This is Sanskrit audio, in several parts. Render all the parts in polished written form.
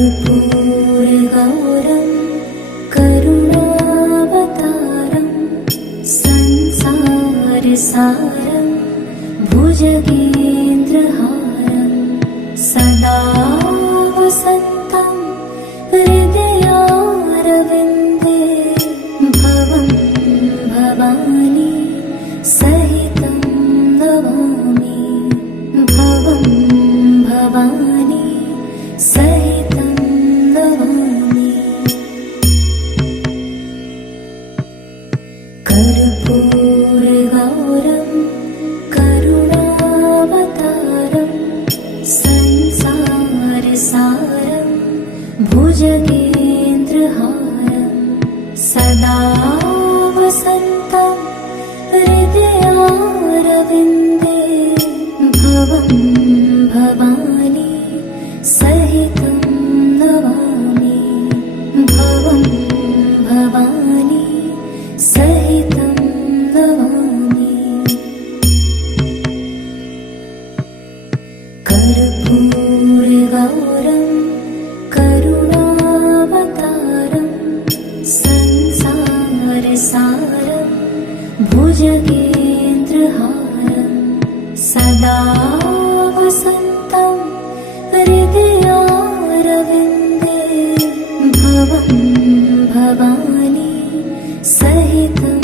कर्पूरगौरं करुणावतारं संसारसारं भुजगेन्द्रहारं सदा वसन्तं हृदयारविन्दे भवं भवानी सहितं नमामि भवं भवानी सहितं नमामि। कर्पूरगौरं करुणावतारं संसारसारं भुजगेन्द्रहारं सदा वसन्तं हृदयारविन्दे भवं भवानी सहितं नमामि भवं भवानी सहितं नमामि। कर्पूरगौरं करुणावतारं संसारसारं भुजगेन्द्रहारं सदा वसन्तं हृदयारविन्दे भवं भवानी सहितं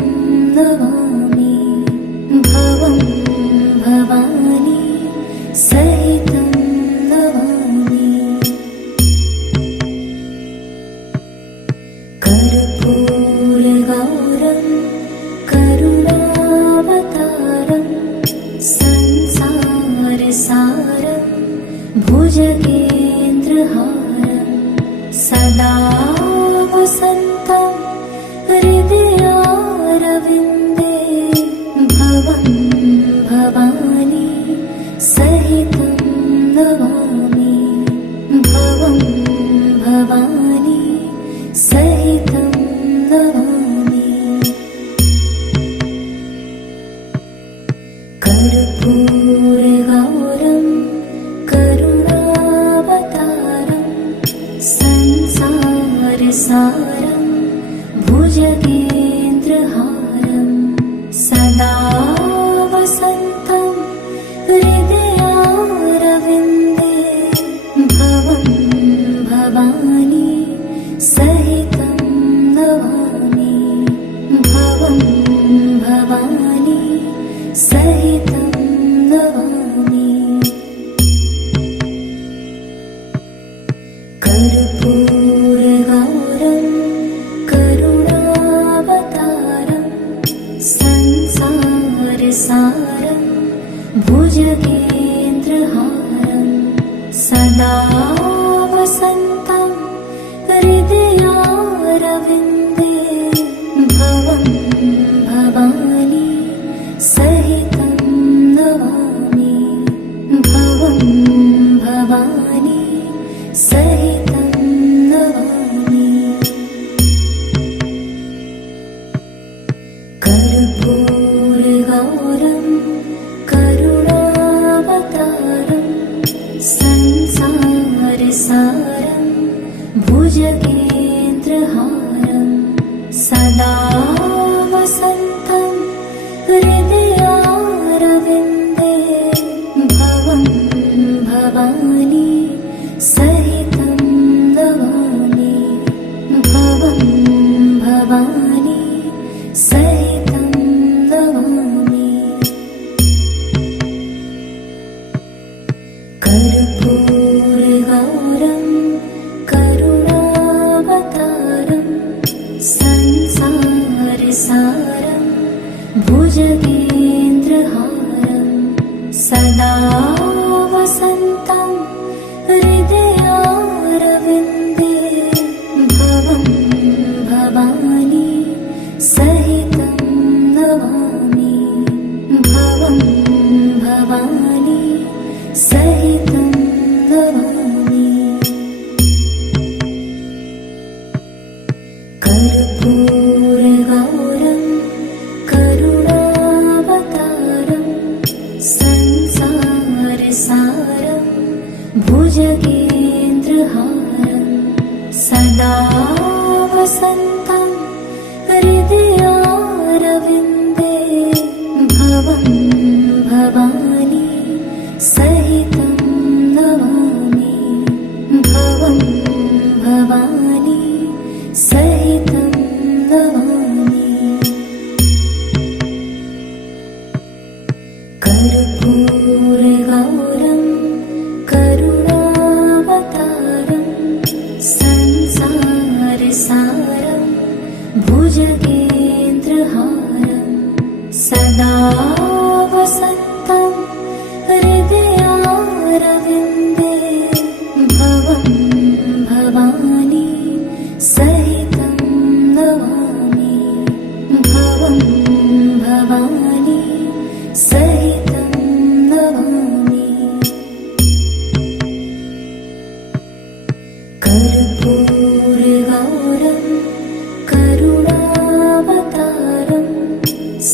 नमामि भवं भवानी सहितं नमामि। कर्पूरगौरं करुणावतारं संसारसारं भुजगेन्द्रहारं सदा वसन्तं हृदयारविन्दे भवं भवानी सहितं नमामि भवं भवानी सहितं नमामि। कर्पूरगौरं करुणावतारं संसारसारं भुजगेन्द्रहारं सदा वसन्तं हृदयारविन्दे भवं भवानी सहितं नमामि भवं भवानी सहितं नमामि। कर्पूरगौरं करुणावतारं संसारसारं भुजगेन्द्रहारं सदा वसन्तं हृदयारविन्दे भवं भवानी सहितं नमामि भवं भवानी सहितं नमामि। कर्पूरगौरं करुणावतारं संसारसारं भुजगेन्द्रहारं सदा वसन्तं हृदयारविन्दे भवं भवानी सहितं नमामि भवं भवानी सहितं नमामि। कर्पूरगौरं करुणावतारं संसारसारं भुजगेन्द्रहारं सदा वसन्तं हृदयारविन्दे भवं भवानी सहितं नमामि भवं भवानी सहितं नमामि। कर्पूरगौरं करुणावतारं संसारसारं भुजगेन्द्रहारं वसन्तं हृदयारविन्दे भवं भवानी सहितं नमामि भवं भवानी सहितं नमामि कर्पूरगौरं करुणावतारं संसारसारं भुजगेन्द्रहारं सदा वसन्तं हृदयारविन्दे भवं भवानी सहितं नमामि भवं भवानी सहितं नमामि कर्पूरगौरं करुणावतारं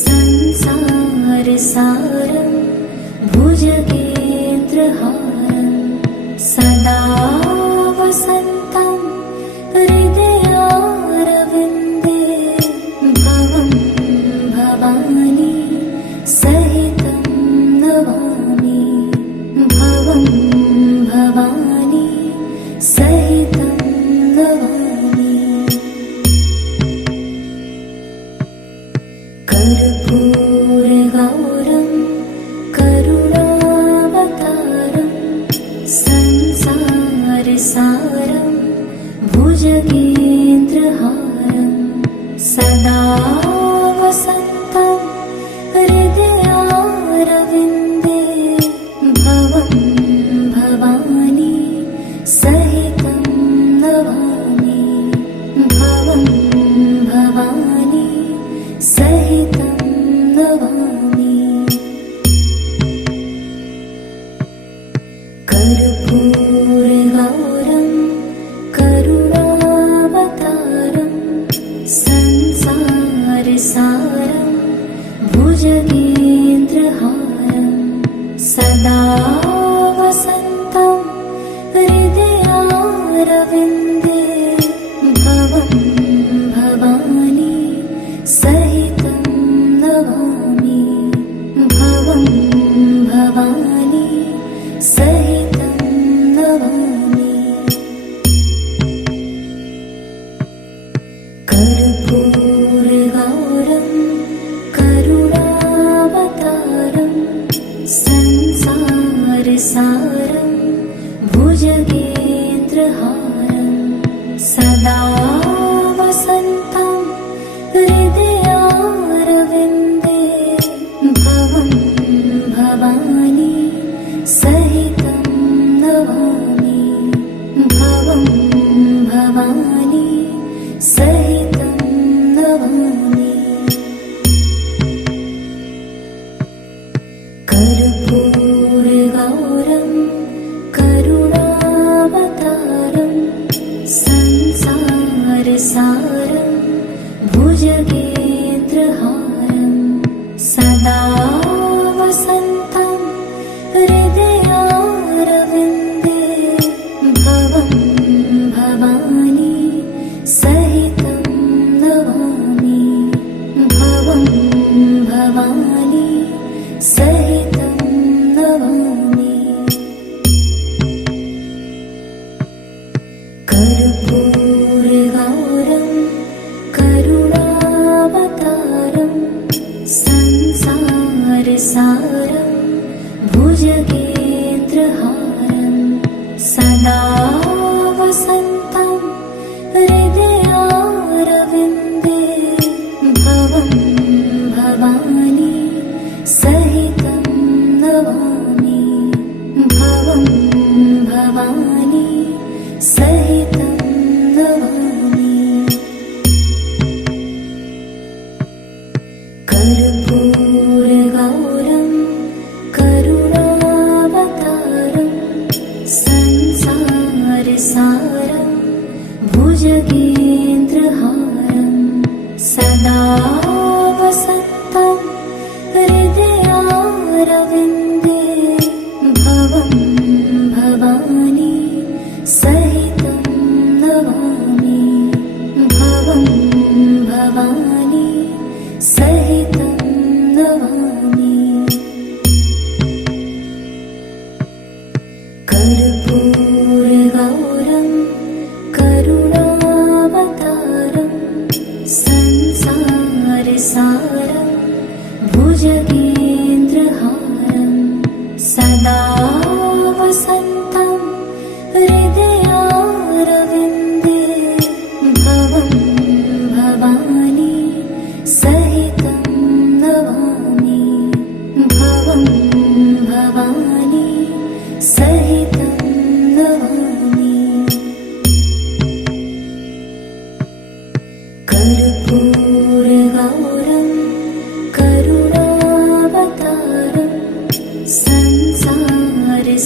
संसारसारं भुजगेन्द्रहारं सदा वसन्तं हृदयारविन्दे भवं भवानी सहितं नमामि भवं भवानी सहितं नमामि कर्पूरगौरं करुणावतारं संसारसारं भुजगेन्द्रहारं सदा वसन्तं हृदयारविन्दे भवं भवानी सहितं नमामि भवं भवानी सहितं नमामि कर्पूरगौरं करुणावतारं संसारसारं भुजगेन्द्रहारं सदा वसन्तं हृदयारविन्दे भवं भवानी सहितं नमामि भवं भवानी सहितं नमामि कर्पूरगौरं करुणावतारं संसारसारं भुजगेन्द्रहारं सदा वसन्तं हृदयारविन्दे भवं भवानी सहितं नमामि भवं भवानी सहितं नमामि कर्पूरगौरं करुणावतारं संसारसारं भुजगेन्द्रहारं सदा वसन्तं हृदयारविन्दे भवं भवानी सहितं नमामि भवं भवानी सहितं नमामि कर्पूरगौरं करुणावतारं संसारसारं भुजगेन्द्रहारं सदा वसन्तं हृदयारविन्दे भवं भवानी सहितं नमामि भवं भवानी सहितं नमामि कर्पूरगौरं करुणावतारं संसारसारं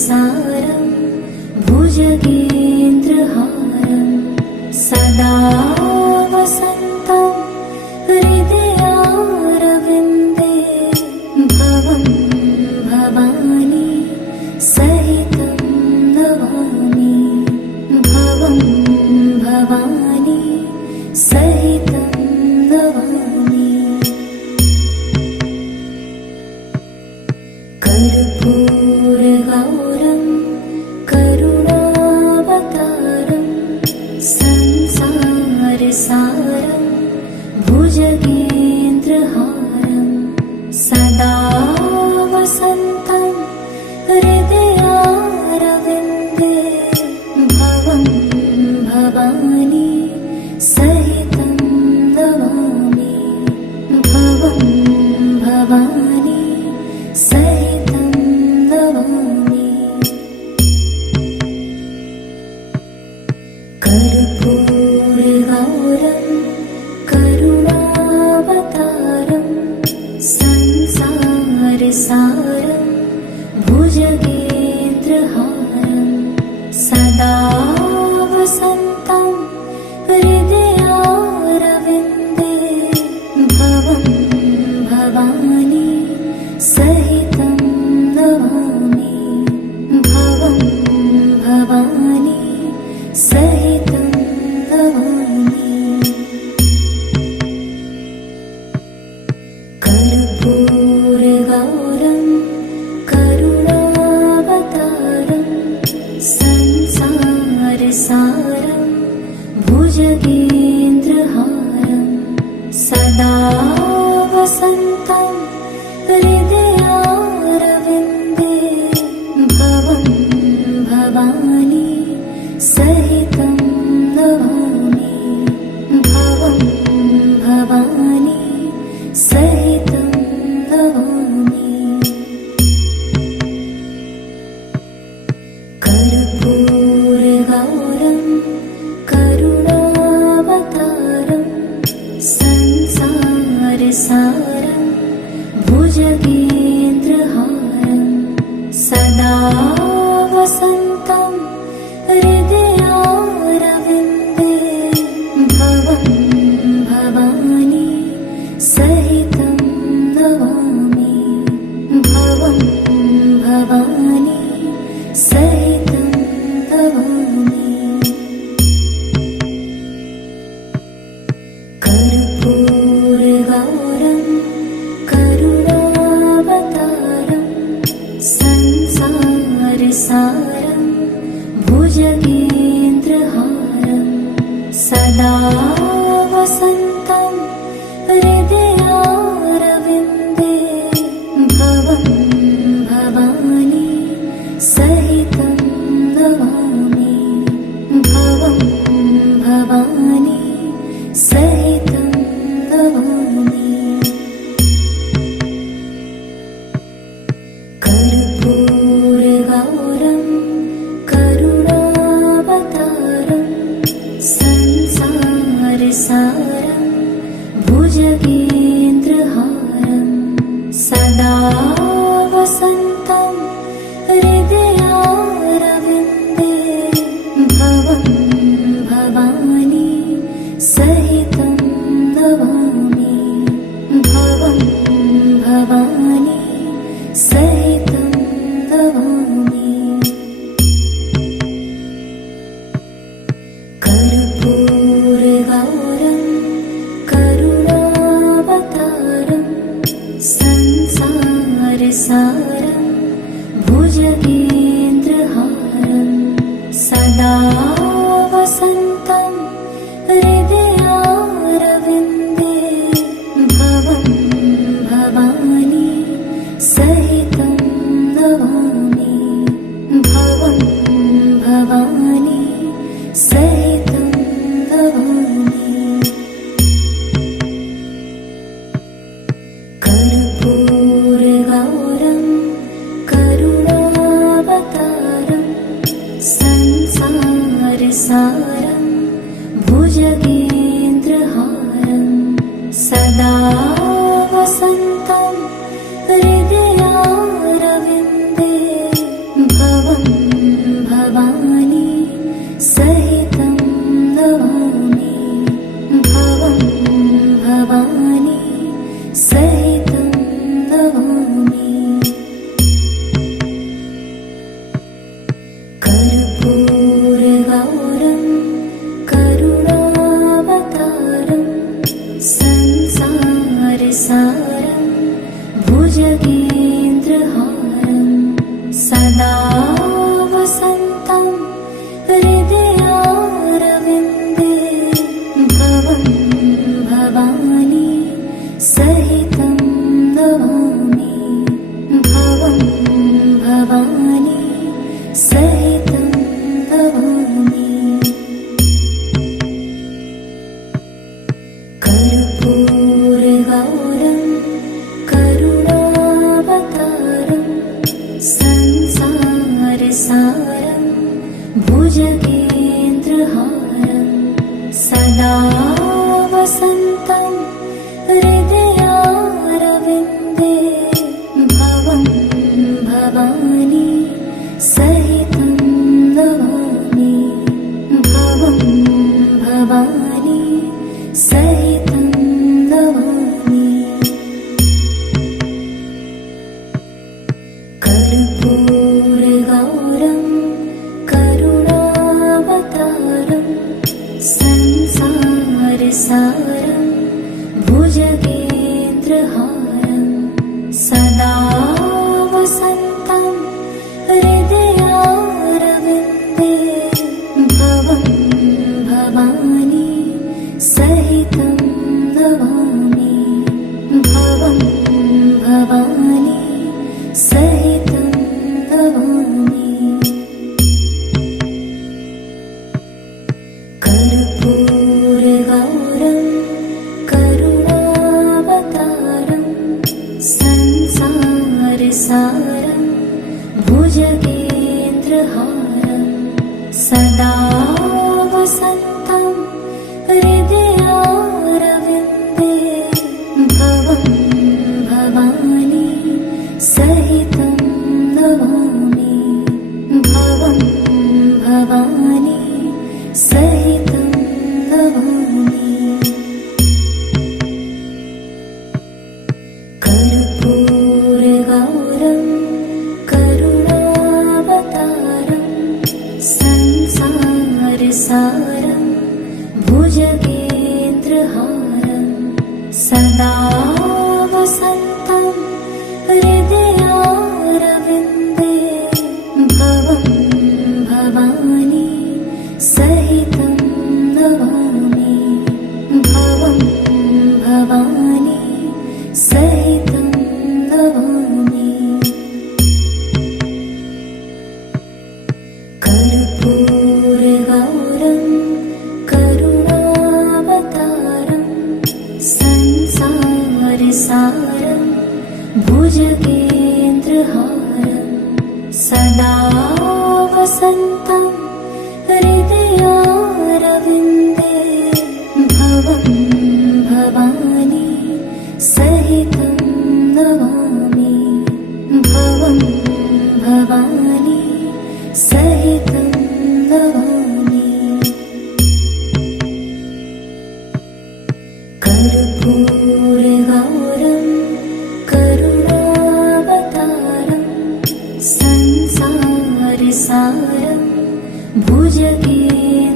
संसारसारं भुजगेन्द्रहारं सदा वसन्तं हृदयारविन्दे भवं भवानी सहितं नमामि भवं भवानी सहितं नमामि कर्पूरगौरं करुणावतारं संसारसारं भुजगेन्द्रहारं सदा वसन्तं हृदयारविन्दे भवं भवानी सहितं नमामि भवं भवानी सहितं नमामि कर्पूरगौरं करुणावतारं संसारसारं भुजगेन्द्रहारं सदा वसन्तं हृदयारविन्दे भवं भवानी सहितं नमामि भवं भवानी सहितं नमामि कर्पूरगौरं करुणावतारं संसारसारं भुजगेन्द्रहारं सदा वसन्तं हृदयारविन्दे भवं भवानी सहितं नमामि भवं भवानी सहितं नमामि कर्पूरगौरं करुणावतारं संसारसारं भुजगेन्द्रहारं सदा वसन्तं हृदयारविन्दे भवं भवानी सहितं नमामि भवं भवानी सहितं नमामि कर्पूरगौरं करुणावतारं संसारसारं भुजगेन्द्रहारं सदा वसन्तं हृदयारविन्दे भवं भवानी सहितं नमामि भवं भवानी सहितं नमामि कर्पूरगौरं करुणावतारं संसारसारं भुजगेन्द्रहारं सदा वसन्तं हृदयारविन्दे भवं भवानी सहितं नमामि भवं भवानी सहितं नमामि कर्पूरगौरं करुणावतारं संसारसारं भुजगेन्द्रहारं सदा वसन्तं हृदयारविन्दे भवं भवानी सहितं नमामि भवं भवानी सहितं नमामि कर्पूरगौरं करुणावतारं सहितं नमामि। कर्पूरगौरं करुणावतारं संसारसारं भुजगेन्द्रहारं सदा वसन्तं हृदयारविन्दे भवं भवानी सहितं नमामि। भवं भवानी सहितं नमामि। कर्पूरगौरं करुणावतारं संसारसारं भुजगेन्द्रहारं सदा वसन्तं हृदयारविन्दे भवं भवानी सहितं नमामि। भवं भवानी सहितं नमामि। कर्पूरगौरं करुणावतारं संसारसारं भुजगेन्द्रहारं सदा वसन्तं हृदयारविन्दे भवं भवानी सहितं नमामि। भवं भवानी सहितं नमामि। कर्पूरगौरं करुणावतारं संसारसारं भुजगेन्द्रहारं सदा वसन्तं हृदयारविन्दे भवं भवानी सहितं नमामि। भवं भवानी सहितं नमामि। कर्पूरगौरं करुणावतारं संसारसारं भुजगेन्द्रहारं सदा वसन्तं हृदयारविन्दे भवं भवानी सहितं नमामि। भवं भवानी सहितं नमामि। कर्पूरगौरं करुणावतारं संसारसारं भुजगेन्द्रहारं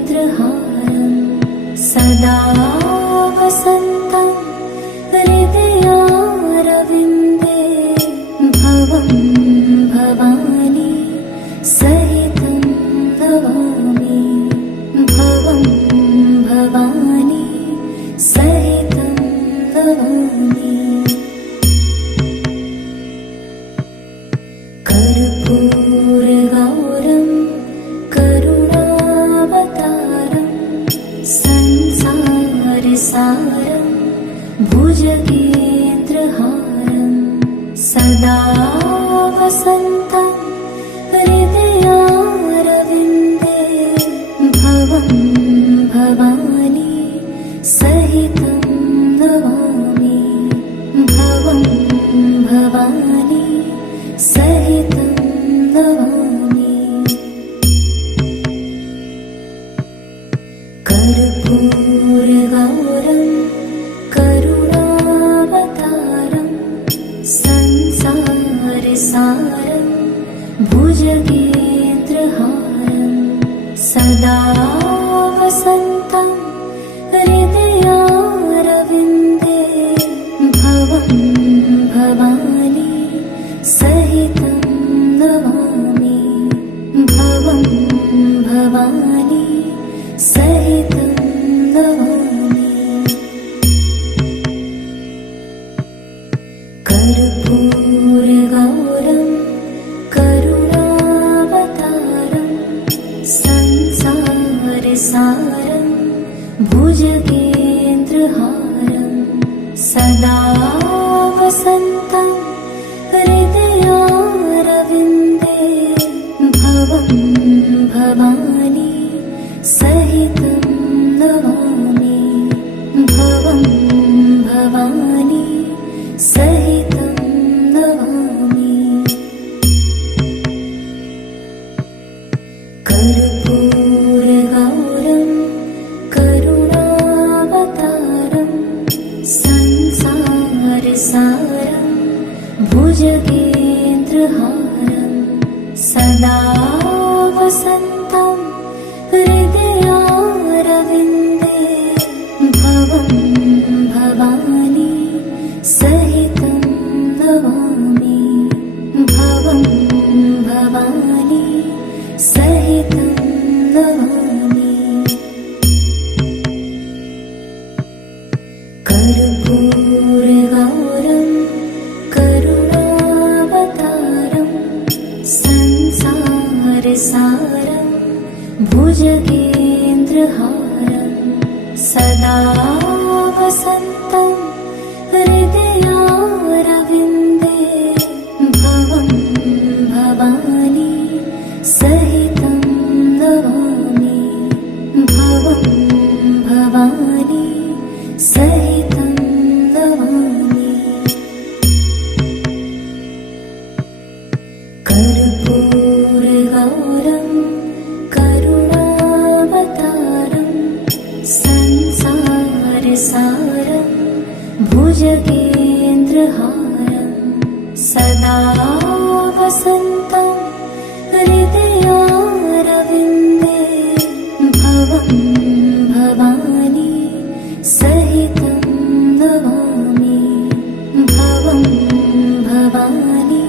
सदा वसन्तं हृदयारविन्दे भवं भवानी सहितं नमामि। भवं भवानी सहितं नमामि। कर्पूरगौरं करुणावतारं संसारसारं भुजगेन्द्रहारं सदा वसन्तं हृदयारविन्दे भवं भवानी सहितं नमामि। भवं भवानी सहितं नमामि। कर्पूरगौरं करुणावतारं संसारसारं भुजगेन्द्रहारं सदा वसन्तं हृदयारविन्दे भवं भवानी सहितं नमामि। भवं भवानी सहितं नमामि। कर्पूरगौरं करुणावतारं भवानी सहितं नमामि भवं भवानी सहितं नमामि कर्पूरगौरं करुणावतारं संसारसारं भुजगेन्द्रहारं सदा वसन्तं हृदयारविन्दे भवं भवानी सहितं नमामि भवं भवानी सहितं नमामि कर्पूरगौरं करुणावतारं संसारसारं भुजगेन्द्रहारं सदा वसन्तं हृदयारविन्दे भवं भवानी सहितं नमामि भवं भवानी सहितं नमामि कर्पूरगौरं करुणावतारं संसारसारं भुजगेन्द्रहारं सदा वसन्तं हृदयारविन्दे भवं भवानी सहितं नमामि भवं भवानी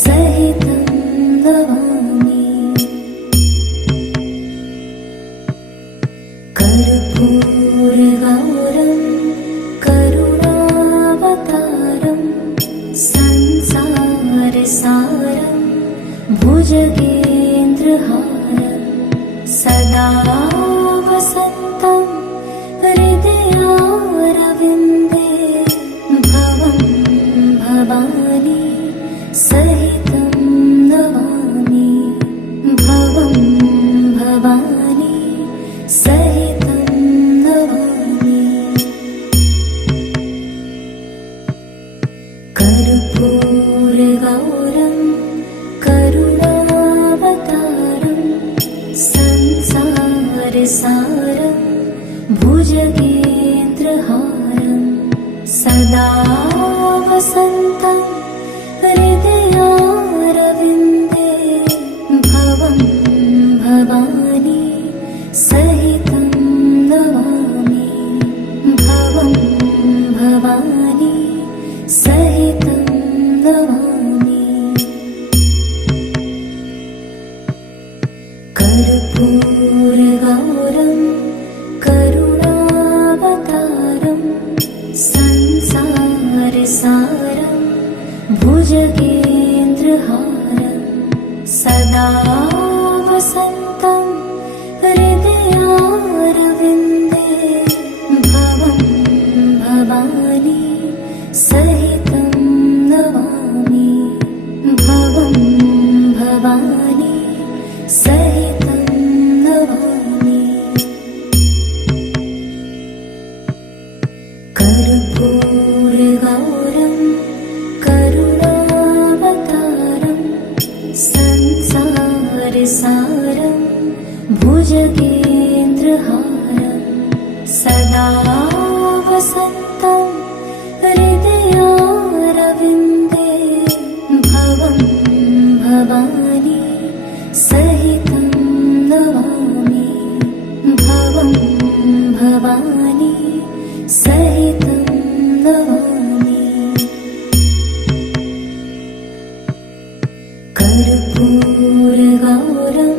सहितं नमामि कर्पूरगौरं करुणावतारं संसारसारं भुजगेन्द्रहारं सदा वसन्तं हृदयारविन्दे भवं भवानी सहितं नमामि भवं भवानी सहितं नमामि कर्पूरगौरं करुणावतारं संसारसारं भुजगेन्द्रहारं सदा वसन्तं हृदयारविन्दे भवं भवानी सहितं नमामि भवं भवानी सहितं नमामि कर्पूरगौरं करुणावतारं संसारसारं भुजगेन्द्रहारं सदा वसन्तं हृदयारविन्दे भवं भवानी सहितं नमामि भवं भवानी सहितं नमामि कर्पूरगौरं करुणावतारं संसारसारं भुजगेन्द्रहारं सदा वसन्तं हृदयारविन्दे भवं भवानी सहितं नमामि भवं भवानी सहितं नमामि कर्पूरगौरं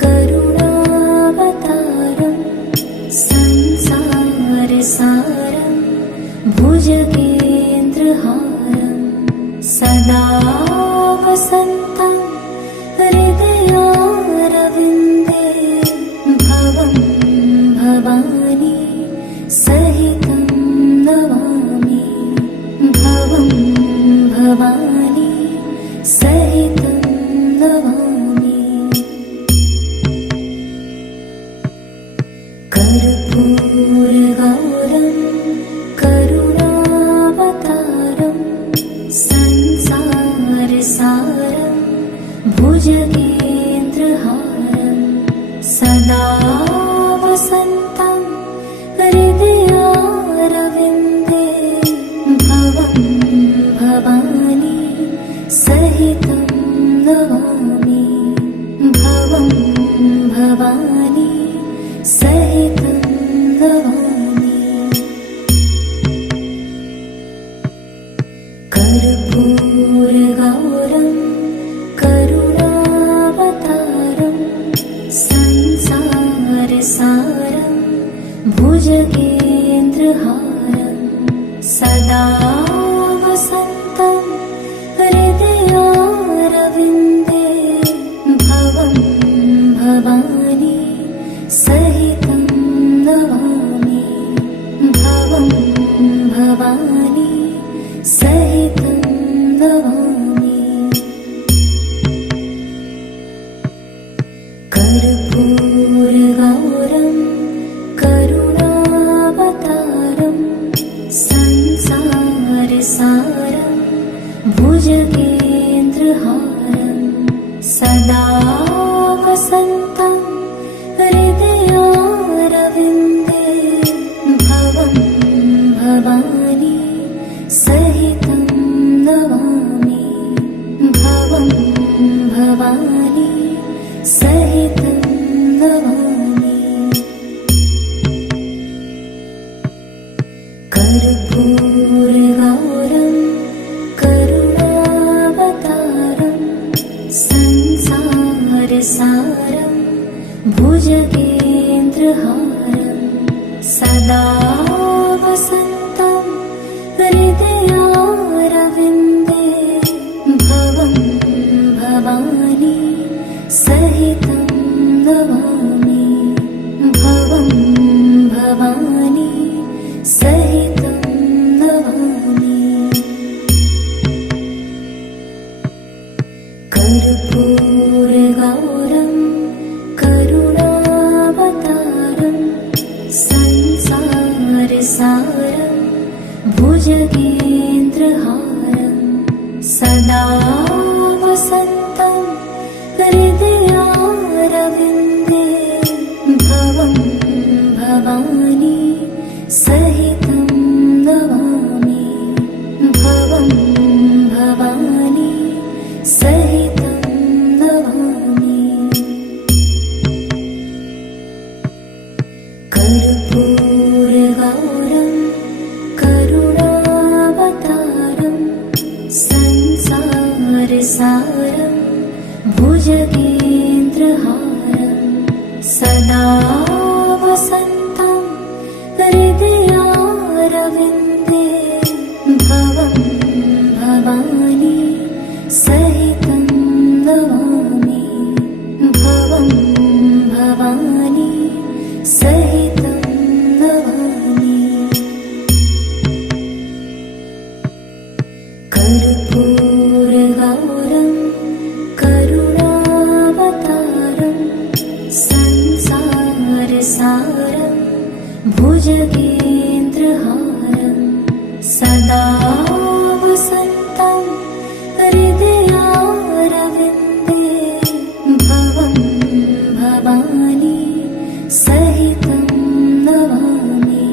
करुणावतारं संसारसारं भुजगेन्द्रहारं सदा वसन्तं हृदयारविन्दे भवं भवानी सहितं भुजगेन्द्रहारं सदा वसन्तं हृदयारविन्दे भवं भवानी सहितं नमामि भवं भवानी सहितं नमामि कर्पूरगौरं करुणावतारं संसारसारं भुजगेन्द्रहारं सदा वसन्तं हृदयारविन्दे भवं भवानी सहितं नमामि भवं भवानी सहितं नमामि कर्पूरगौरं करुणावतारं संसारसारं भुजगेन्द्रहारं सदा वसन्तं हृदयारविन्दे भवं भवानी सहितं नमामि भवं भवानी सहितं नमामि कर्पूरगौरं करुणावतारं संसारसारं भुजगेन्द्रहारं सदा वसन्तं हृदयारविन्दे भवं भवानी सहितं नमामि भवं भवानी सहितं नमामि कर्पूरगौरं करुणावतारं संसारसारं भुजगेन्द्रहारं सदा वसन्तं हृदयारविन्दे भवं भवानी सहितं नमामि भवं भवानी सहितं नमामि कर्पूरगौरं करुणावतारं संसारसारं भुजगेन्द्रहारं सदा वसन्तं हृदयारविन्दे भवं भवानी सहितं नमामि भवं भवानी सहितं नमामि कर्पूरगौरं करुणावतारं संसारसारं भुजगेन्द्रहारं सदा वसन्तं हृदयारविन्दे भवं भवानी सहितं नमामि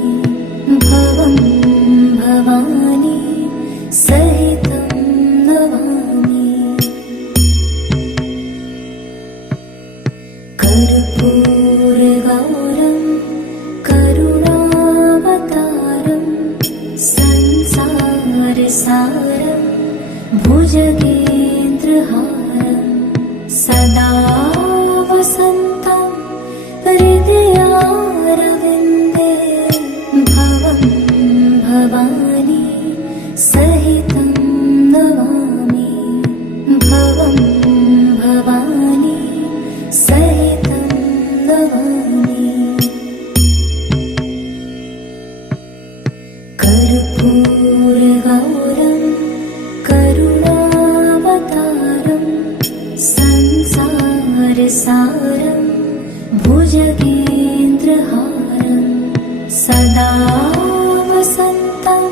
भवं भवानी सहितं नमामि कर्पूरगौरं करुणावतारं संसारसारं भुजगेन्द्रहारं सदा वसन्तं हृदयारविन्दे भवं भवानी सहितं नमामि भवं भवानी सहितं नमामि कर्पूरगौरं करुणावतारं संसारसारं भुजगेन्द्रहारं सदा वसन्तं